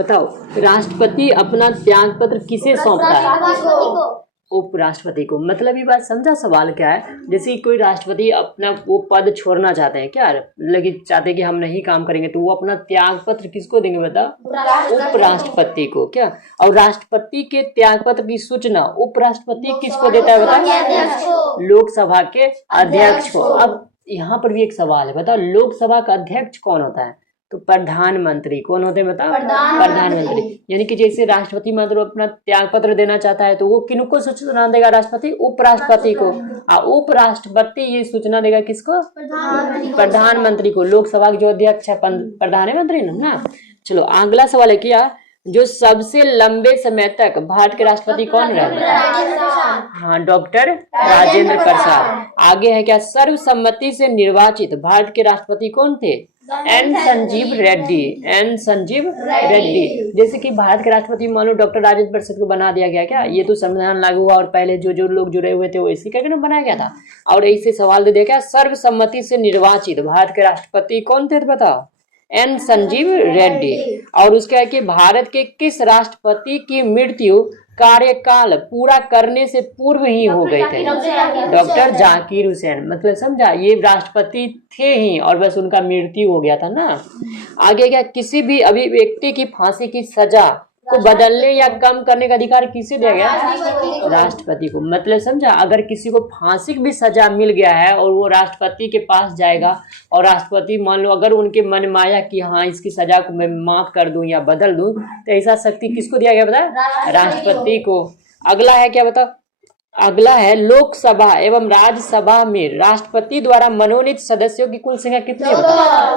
बताओ, राष्ट्रपति अपना त्याग पत्र किसे सौंपता है? उपराष्ट्रपति को। मतलब ये बात समझा सवाल क्या है? जैसे कोई राष्ट्रपति अपना वो पद छोड़ना चाहते हैं, क्या लगे चाहते हैं कि हम नहीं काम करेंगे, तो वो अपना त्याग पत्र किसको देंगे बता? उपराष्ट्रपति को। क्या? और राष्ट्रपति के त्याग पत्र की सूचना उपराष्ट्रपति किसको देता है बता? लोकसभा के अध्यक्ष को। अब यहाँ पर भी एक सवाल है, बताओ लोकसभा का अध्यक्ष कौन होता है? तो प्रधानमंत्री। कौन होते हैं बताओ? प्रधानमंत्री। यानी कि जैसे राष्ट्रपति मतलब अपना त्याग पत्र देना चाहता है तो वो किनको सूचना देगा? राष्ट्रपति उपराष्ट्रपति को। उपराष्ट्रपति ये सूचना देगा किसको? प्रधानमंत्री को। लोकसभा के जो अध्यक्ष है प्रधानमंत्री ना। चलो अगला सवाल है क्या, जो सबसे लंबे समय तक भारत के राष्ट्रपति कौन रहे? हाँ, डॉक्टर राजेंद्र प्रसाद। आगे है क्या, सर्वसम्मति से निर्वाचित भारत के राष्ट्रपति कौन थे? एन संजीव रेड्डी। एन संजीव रेड्डी। जैसे कि भारत के राष्ट्रपति मान लो डॉक्टर राजेंद्र प्रसाद को बना दिया गया, क्या ये तो संविधान लागू हुआ और पहले जो लोग जुड़े हुए थे वो इसी करके बनाया गया था। और ऐसे सवाल दे दिया क्या, सर्वसम्मति से निर्वाचित भारत के राष्ट्रपति कौन थे बताओ? एन संजीव रेड्डी। और उसका है कि भारत के किस राष्ट्रपति की मृत्यु कार्यकाल पूरा करने से पूर्व ही हो गए थे? डॉक्टर जाकिर हुसैन। मतलब समझा, ये राष्ट्रपति थे ही और बस उनका मृत्यु हो गया था ना। आगे क्या, किसी भी अभिव्यक्ति की फांसी की सजा को बदलने या कम करने का अधिकार किसे दिया गया? राष्ट्रपति को। मतलब समझा, अगर किसी को फांसी की भी सजा मिल गया है और वो राष्ट्रपति के पास जाएगा और राष्ट्रपति मान लो अगर उनके मन में आया कि हाँ इसकी सजा को मैं माफ कर दूं या बदल दूं, तो ऐसा शक्ति किसको दिया गया बता? राष्ट्रपति को। अगला है क्या बता? अगला है लोकसभा एवं राज्यसभा में राष्ट्रपति द्वारा मनोनीत सदस्यों की कुल संख्या कितनी है?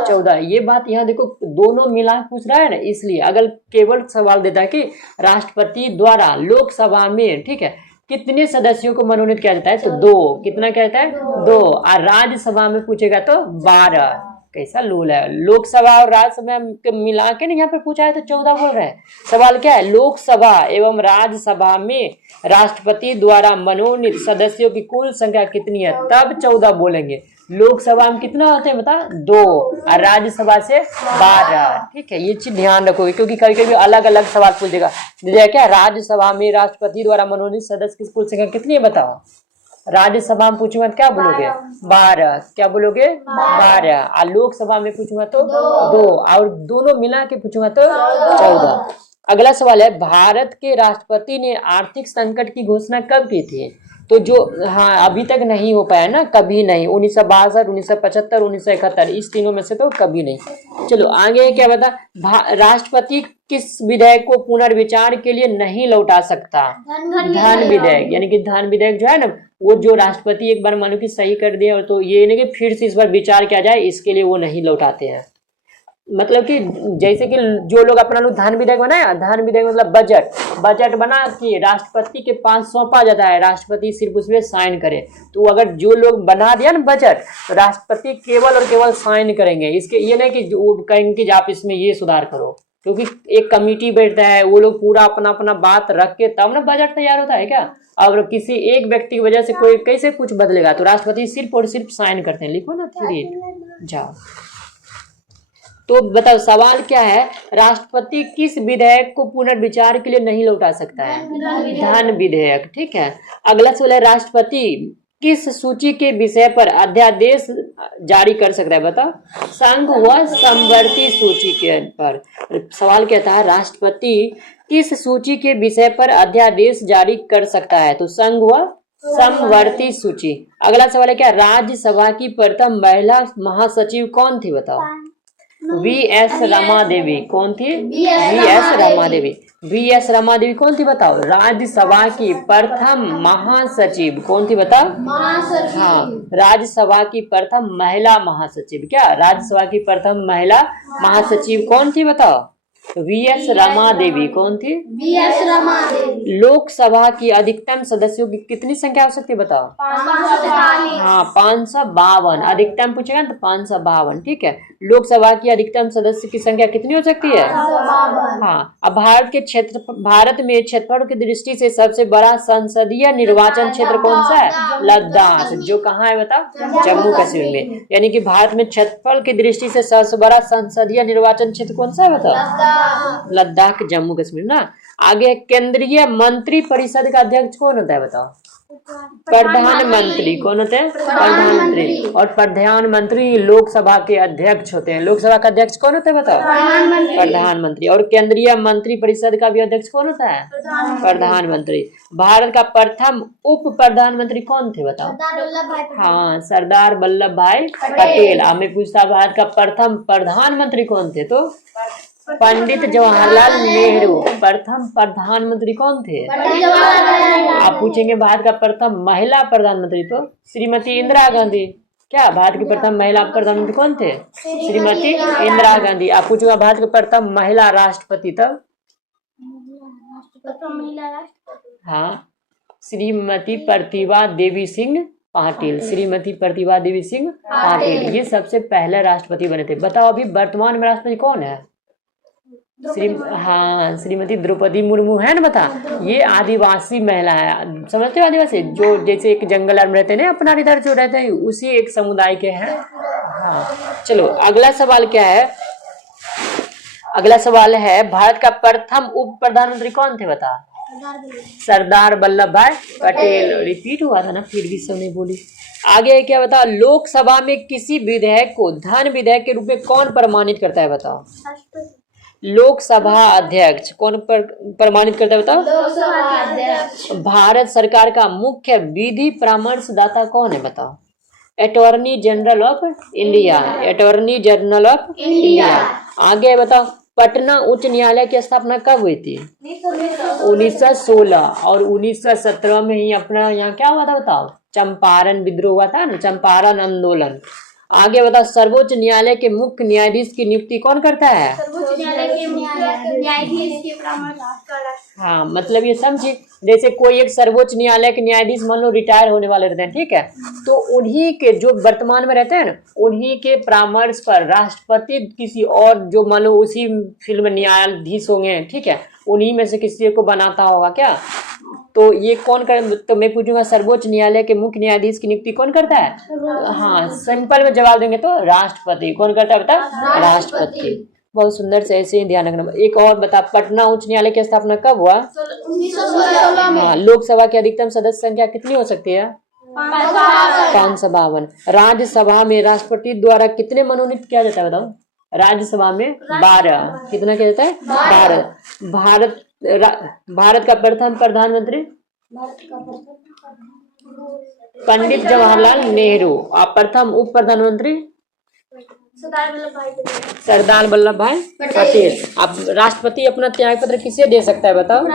14। ये बात यहाँ देखो दोनों मिला पूछ रहा है ना, इसलिए अगर केवल सवाल देता है कि राष्ट्रपति द्वारा लोकसभा में, ठीक है, कितने सदस्यों को मनोनीत किया जाता है, तो 2। कितना कहता है? 2। और राज्यसभा में पूछेगा तो 12। कैसा लूल है, लोकसभा और राज्यसभा मिला के ना यहाँ पर पूछा है तो 14 बोल रहे हैं। सवाल क्या है, लोकसभा एवं राज्यसभा में राष्ट्रपति द्वारा मनोनीत सदस्यों की कुल संख्या कितनी है, तब 14 बोलेंगे। लोकसभा में कितना होते हैं बता? 2। और राज्यसभा से 12। ठीक है, ये चीज ध्यान रखोगे क्योंकि कभी कभी अलग अलग सवाल पूछेगा। क्या राज्यसभा में राष्ट्रपति द्वारा मनोनीत सदस्य की कुल संख्या कितनी है बताओ? राज्यसभा में पूछूंगा तो क्या बोलोगे? 12। क्या बोलोगे? 12। और लोकसभा में पूछूंगा तो 2। और दोनों मिला के पूछूंगा तो 14। अगला सवाल है, भारत के राष्ट्रपति ने आर्थिक संकट की घोषणा कब की थी? तो जो हाँ अभी तक नहीं हो पाया ना, कभी नहीं। 1962, 1975, 1971, इस तीनों में से तो कभी नहीं। चलो आगे क्या बता, राष्ट्रपति किस विधेयक को पुनर्विचार के लिए नहीं लौटा सकता? धन विधेयक। यानी कि धन विधेयक जो है ना, वो जो राष्ट्रपति एक बार मानो कि सही कर दिया और तो ये नहीं कि फिर से इस बार विचार किया जाए, इसके लिए वो नहीं लौटाते हैं। मतलब कि जैसे कि जो लोग अपना धन विधेयक बनाया, धन विधेयक मतलब बजट बना कि राष्ट्रपति के पास सौंपा जाता है, राष्ट्रपति सिर्फ उसमें साइन करे। तो अगर जो लोग बना दिया ना बजट, तो राष्ट्रपति केवल और केवल साइन करेंगे। इसके ये नहीं कि वो कहेंगे कि आप इसमें ये सुधार करो, क्योंकि एक कमेटी बैठता है, वो लोग पूरा अपना अपना बात रख के तब ना बजट तैयार होता है क्या। और किसी एक व्यक्ति की वजह से कोई कैसे कुछ बदलेगा, तो राष्ट्रपति सिर्फ और सिर्फ साइन करते हैं। लिखो ना 3 जाओ। तो बताओ सवाल क्या है, राष्ट्रपति किस विधेयक को पुनर्विचार के लिए नहीं लौटा सकता है? धन विधेयक। ठीक है, अगला सवाल है, राष्ट्रपति किस सूची के विषय पर अध्यादेश जारी कर सकता है बता? संघ व समवर्ती सूची के पर। सवाल क्या था, राष्ट्रपति किस सूची के विषय पर अध्यादेश जारी कर सकता है? तो संघ व समवर्ती सूची। अगला सवाल है क्या, राज्यसभा की प्रथम महिला महासचिव कौन थी बताओ? वी.एस. रमा देवी। कौन थी? वी.एस. रमा देवी। वी.एस. रमा देवी कौन थी बताओ? राज्यसभा की प्रथम महासचिव। कौन थी बताओ? महासचिव। हाँ, राज्यसभा की प्रथम महिला महासचिव। क्या राज्यसभा की प्रथम महिला महासचिव कौन थी बताओ? वी.एस. रमा देवी। कौन थी? वी.एस. रमा देवी। लोकसभा की अधिकतम सदस्यों की कितनी संख्या हो सकती है बताओ? 542। हाँ, 552। अधिकतम पूछेगा तो 552। ठीक है, लोकसभा की अधिकतम सदस्य की संख्या कितनी हो सकती है? हाँ। अब भारत में क्षेत्रफल की दृष्टि से सबसे बड़ा संसदीय निर्वाचन क्षेत्र कौन सा है? लद्दाख। जो कहाँ है बताओ? जम्मू कश्मीर में। यानी कि भारत में क्षेत्रफल की दृष्टि से सबसे बड़ा संसदीय निर्वाचन क्षेत्र कौन सा है बताओ? लद्दाख, जम्मू कश्मीर ना। आगे केंद्रीय मंत्री परिषद का अध्यक्ष कौन होता है बताओ? प्रधानमंत्री। कौन होते हैं? प्रधानमंत्री। और प्रधानमंत्री लोकसभा के अध्यक्ष होते हैं। लोकसभा का अध्यक्ष कौन होता है बताओ? प्रधानमंत्री। और केंद्रीय मंत्री परिषद का भी अध्यक्ष कौन होता है? प्रधानमंत्री। भारत का प्रथम उप प्रधानमंत्री कौन थे बताओ? हाँ, सरदार वल्लभ भाई पटेल। अब मैं पूछता, भारत का प्रथम प्रधानमंत्री कौन थे? तो पंडित जवाहरलाल नेहरू। प्रथम प्रधानमंत्री कौन थे? आप पूछेंगे भारत का प्रथम महिला प्रधानमंत्री, तो श्रीमती इंदिरा गांधी। क्या भारत की प्रथम महिला प्रधानमंत्री कौन थे? श्रीमती इंदिरा गांधी। आप पूछेगा भारत के प्रथम महिला राष्ट्रपति, तब हाँ, श्रीमती प्रतिभा देवी सिंह पाटिल। श्रीमती प्रतिभा देवी सिंह पाटिल, ये सबसे पहले राष्ट्रपति बने थे। बताओ अभी वर्तमान में राष्ट्रपति कौन है? हाँ, श्रीमती द्रौपदी मुर्मू है ना। बता, ये आदिवासी महिला है। समझते हो? आदिवासी जो जैसे एक जंगल में रहते हैं ना, अपना इधर जो रहते हैं उसी एक समुदाय के हैं। हाँ, चलो अगला सवाल क्या है? अगला सवाल है, भारत का प्रथम उप प्रधानमंत्री कौन थे बता? सरदार वल्लभ भाई पटेल। रिपीट हुआ था ना, फिर भी सब नहीं बोली। आगे क्या बता? लोकसभा में किसी विधेयक को धन विधेयक के रूप में कौन प्रमाणित करता है बताओ? लोकसभा अध्यक्ष। कौन प्रमाणित करता है बताओ? लोकसभा अध्यक्ष। भारत सरकार का मुख्य विधि परामर्शदाता कौन है बताओ? Attorney general of India. Attorney general of India. आगे बताओ, पटना उच्च न्यायालय की स्थापना कब हुई थी? 1916। और 1917 में ही अपना यहाँ क्या हुआ था बताओ? चंपारण विद्रोह हुआ था ना, चंपारण आंदोलन। आगे बताओ, सर्वोच्च न्यायालय के मुख्य न्यायाधीश की नियुक्ति कौन करता है? सर्वोच्च न्यायालय के न्यायाधीश के हाँ, मतलब ये समझिए, जैसे कोई एक सर्वोच्च न्यायालय के न्यायाधीश मान लो रिटायर होने वाले रहते हैं, ठीक है, तो उन्हीं के जो वर्तमान में रहते हैं ना, उन्हीं के परामर्श पर राष्ट्रपति किसी और जो मान लो उसी फील्ड में न्यायाधीश होंगे, ठीक है, उन्हीं में से किसी को बनाता होगा क्या? तो ये कौन कर, तो मैं पूछूंगा सर्वोच्च न्यायालय के मुख्य न्यायाधीश की नियुक्ति कौन करता है? हाँ, सिंपल में जवाब देंगे तो राष्ट्रपति। कौन करता है बता? राष्ट्रपति। बहुत सुंदर से ऐसे ही ध्यान रखना। एक और बता, पटना उच्च न्यायालय की स्थापना कब हुआ? 1916 में। हाँ, लोकसभा की अधिकतम सदस्य संख्या कितनी हो सकती है? 552। राज्यसभा में राष्ट्रपति द्वारा कितने मनोनीत किया जाता है बताओ? राज्यसभा में 12। कितना किया जाता है? 12। भारत का प्रथम प्रधानमंत्री पंडित जवाहरलाल नेहरू। और प्रथम उप प्रधानमंत्री सरदार वल्लभ भाई पटेल। अब राष्ट्रपति अपना त्याग पत्र किसे दे सकता है बताओ?